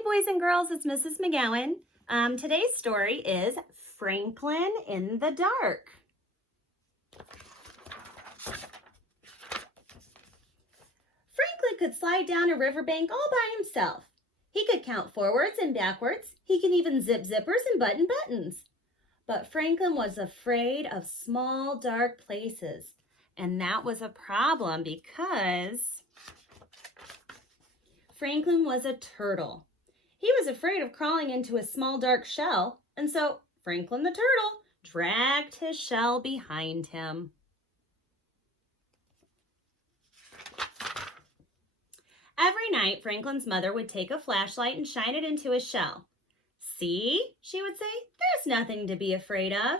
Hi, boys and girls. It's Mrs. McGowan. Today's story is Franklin in the Dark. Franklin could slide down a riverbank all by himself. He could count forwards and backwards. He could even zip zippers and button buttons. But Franklin was afraid of small, dark places. And that was a problem because Franklin was a turtle. He was afraid of crawling into a small dark shell, and so Franklin the turtle dragged his shell behind him. Every night, Franklin's mother would take a flashlight and shine it into his shell. "See," she would say, "there's nothing to be afraid of."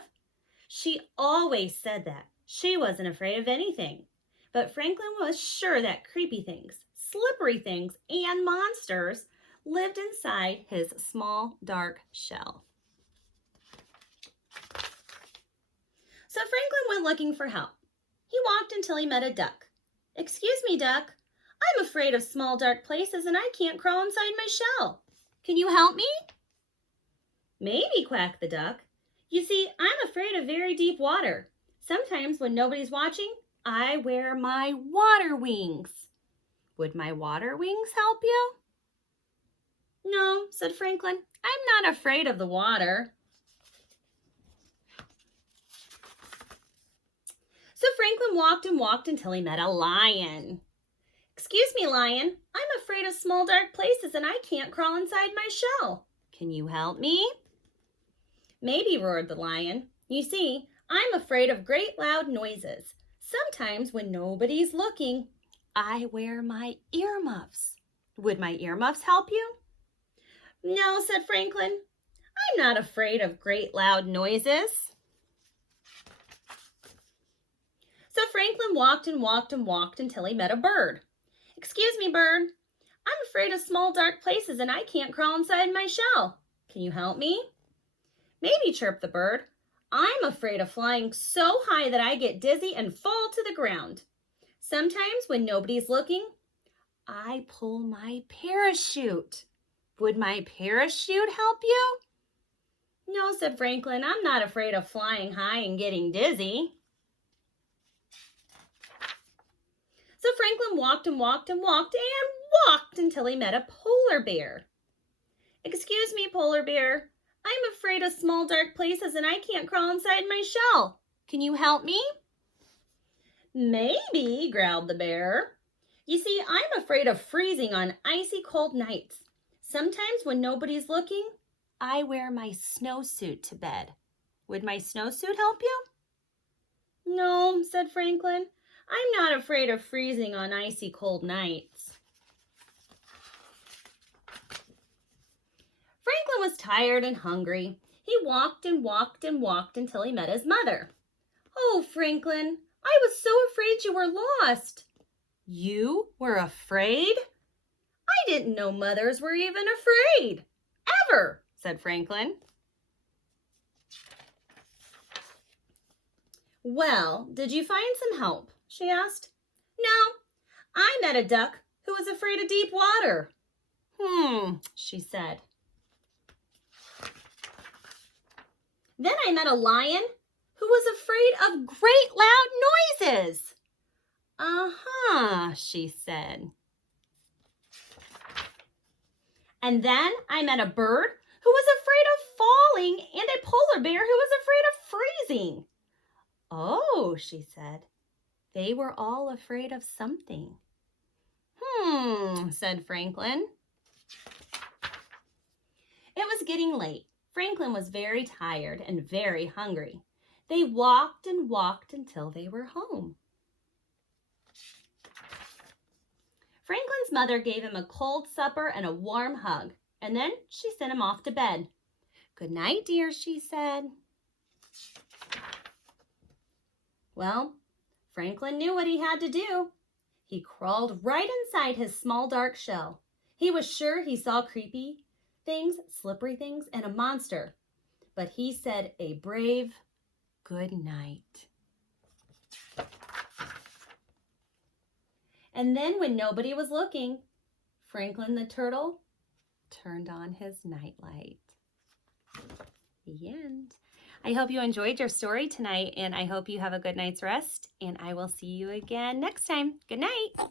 She always said that. She wasn't afraid of anything. But Franklin was sure that creepy things, slippery things, and monsters lived inside his small, dark shell. So Franklin went looking for help. He walked until he met a duck. "Excuse me, duck. I'm afraid of small, dark places and I can't crawl inside my shell. Can you help me?" "Maybe," quacked the duck. "You see, I'm afraid of very deep water. Sometimes when nobody's watching, I wear my water wings. Would my water wings help you?" "No," said Franklin. "I'm not afraid of the water." So Franklin walked and walked until he met a lion. "Excuse me, lion. I'm afraid of small dark places and I can't crawl inside my shell. Can you help me?" "Maybe," roared the lion. "You see, I'm afraid of great loud noises. Sometimes when nobody's looking, I wear my earmuffs. Would my earmuffs help you?" "No," said Franklin. "I'm not afraid of great loud noises." So Franklin walked and walked and walked until he met a bird. "Excuse me, bird. I'm afraid of small dark places and I can't crawl inside my shell. Can you help me?" "Maybe," chirped the bird. "I'm afraid of flying so high that I get dizzy and fall to the ground. Sometimes when nobody's looking, I pull my parachute. Would my parachute help you?" "No," said Franklin. "I'm not afraid of flying high and getting dizzy." So Franklin walked and walked and walked and walked until he met a polar bear. "Excuse me, polar bear. I'm afraid of small dark places and I can't crawl inside my shell. Can you help me?" "Maybe," growled the bear. "You see, I'm afraid of freezing on icy cold nights. Sometimes when nobody's looking, I wear my snowsuit to bed. Would my snowsuit help you?" "No," said Franklin. "I'm not afraid of freezing on icy cold nights." Franklin was tired and hungry. He walked and walked and walked until he met his mother. "Oh, Franklin, I was so afraid you were lost." "You were afraid?" "I didn't know mothers were even afraid. Ever," said Franklin. "Well, did you find some help?" she asked. "No, I met a duck who was afraid of deep water." She said. "Then I met a lion who was afraid of great loud noises." She said. "And then I met a bird who was afraid of falling and a polar bear who was afraid of freezing." "Oh," she said. "They were all afraid of something." Said Franklin. It was getting late. Franklin was very tired and very hungry. They walked and walked until they were home. Franklin's mother gave him a cold supper and a warm hug, and then she sent him off to bed. "Good night, dear," she said. Well, Franklin knew what he had to do. He crawled right inside his small dark shell. He was sure he saw creepy things, slippery things, and a monster, but he said a brave good night. And then when nobody was looking, Franklin the turtle turned on his nightlight. The end. I hope you enjoyed your story tonight, and I hope you have a good night's rest, and I will see you again next time. Good night.